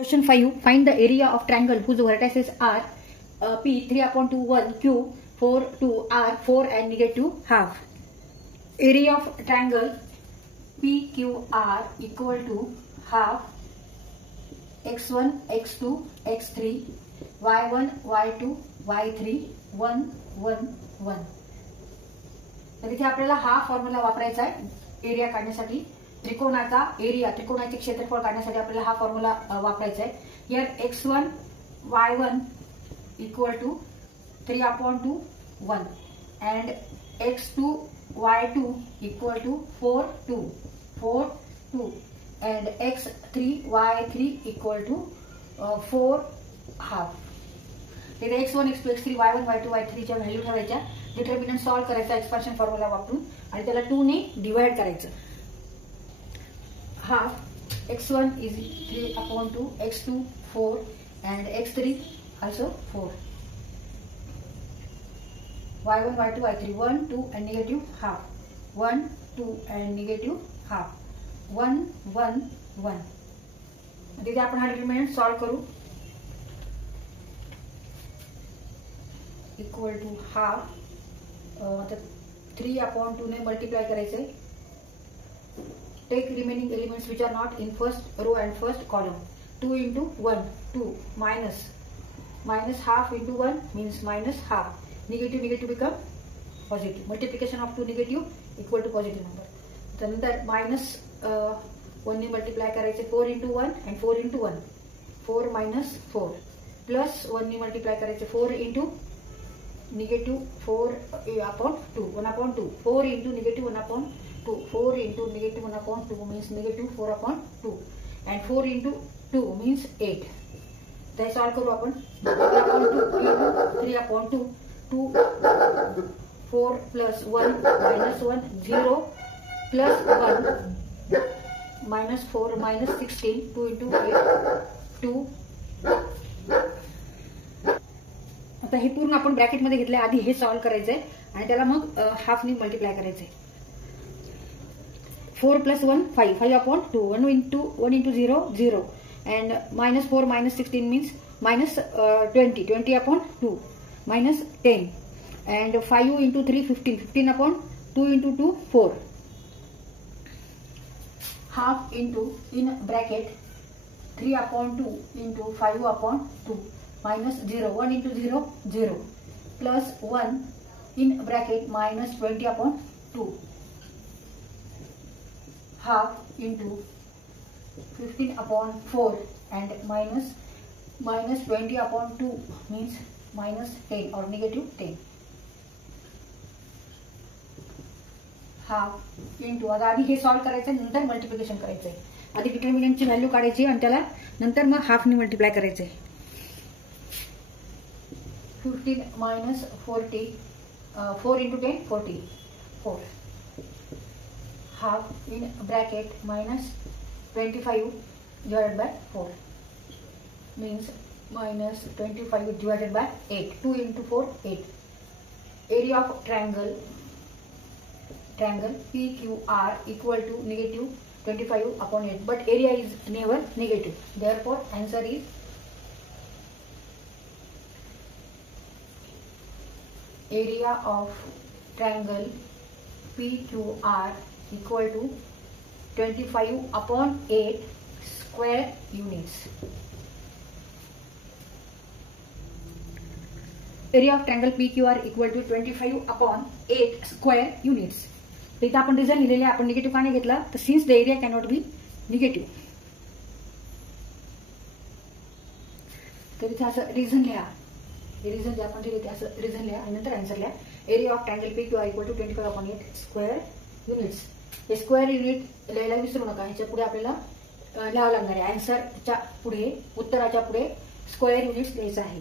Question 5. Find the area of triangle whose vertices are P 3/2, 1, Q 4, 2, R 4 and negative half. Area of triangle PQR equal to half x1, x2, x3, y1, y2, y3, 1, 1, 1. तर इथे आपल्याला हा formula वापरायचा आहे एरिया काढण्यासाठी. त्रिकोणाचा एरिया, त्रिकोणाचे क्षेत्रफळ काढण्यासाठी आपल्याला हा फॉर्म्युला वापरायचा आहे. Here x1 y1 equal to 3/2 1 and x2 y2 equal to 4 2 and x3 y3 equal to 4 half. तिथे x1 x2 x3 y1 y2 y3 च्या व्हॅल्यू ठेवायच्या. डिटर्मिनंट सॉल्व करायचा एक्सपान्शन फॉर्म्युला वापरून आणि त्याला 2 ने डिवाइड करायचं. half x1 is 3/2 x2 4 and x3 also 4 y1 y2 y3 1 2 and negative half 1 2 and negative half 1 1 1. तिथे आपण हा डिटर्मिनंट सॉल्व करू. इक्वल टू हाफ 3/2 ने मल्टिप्लाय करायचंय. Take remaining elements which are not in first row and first column. 2 into 1 2 minus half into 1 means minus half. Negative become positive. Multiplication of 2 negative equal to positive number. त्यानंतर minus 1 ने मल्टिप्लाय करायचे. 4 into 1 and 4 into 1 4 minus 4 plus 1 ने मल्टिप्लाय करायचे. 4 into negative 4/2 1/2 4 into negative 1/2 4 into negative 1/2 means negative 4/2 and 4 into 2 means 8. ते सॉल्व करू आपण. 3/2 2 4 plus 1 minus 1 0 plus 1 minus 4 minus 16 2 into 8 2. आता हे पूर्ण आपण ब्रॅकेट मध्ये घेतलंय. आधी हे सॉल्व करायचंय आणि त्याला मग हाफ ने मल्टिप्लाय करायचंय. 4 plus 1 5 5/2 1 into 0 0 and minus 4 minus 16 means minus 20/2 minus 10 and 5 into 3 15 15/2 into 2 4 half into in bracket 3/2 into 5/2 minus 0 1 into 0 0 plus 1 in bracket minus 20/2 half into 15/4 and minus 20/2 means minus 10 or negative 10 half into. आता आधी हे सॉल्व करायचं नंतर मल्टिप्लिकेशन करायचंय. आधी डिटर्मिनंटची व्हॅल्यू काढायची आणि त्याला नंतर मग हाफ ने मल्टिप्लाय करायचंय. 15 minus 40 4 into 10 40 4 half in bracket minus 25 divided by 4 means minus 25 divided by 8 2 into 4 8. Area of triangle PQR equal to negative 25/8 but area is never negative. Therefore answer is area of triangle PQR equal to 25/8 square units. Area of triangle PQR equal to 25/8 square units. तर इथं आपण रिझन लिहिलेले. आपण निगेटिव्ह का नाही घेतला तर since the area cannot be negative. तर इथे असं रिझन लिहा. हे रिझन जे आपण दिले ते असं रिझन लिहा आणि नंतर आन्सर लिहा. Area of triangle PQR equal to 25/8 square units. हे स्क्वेअर युनिट लिहायला विसरू नका. ह्याच्या पुढे आपल्याला लिहावं लागणार आहे. आन्सरच्या पुढे उत्तराच्या पुढे स्क्वेअर युनिट्स लिहायचं आहे.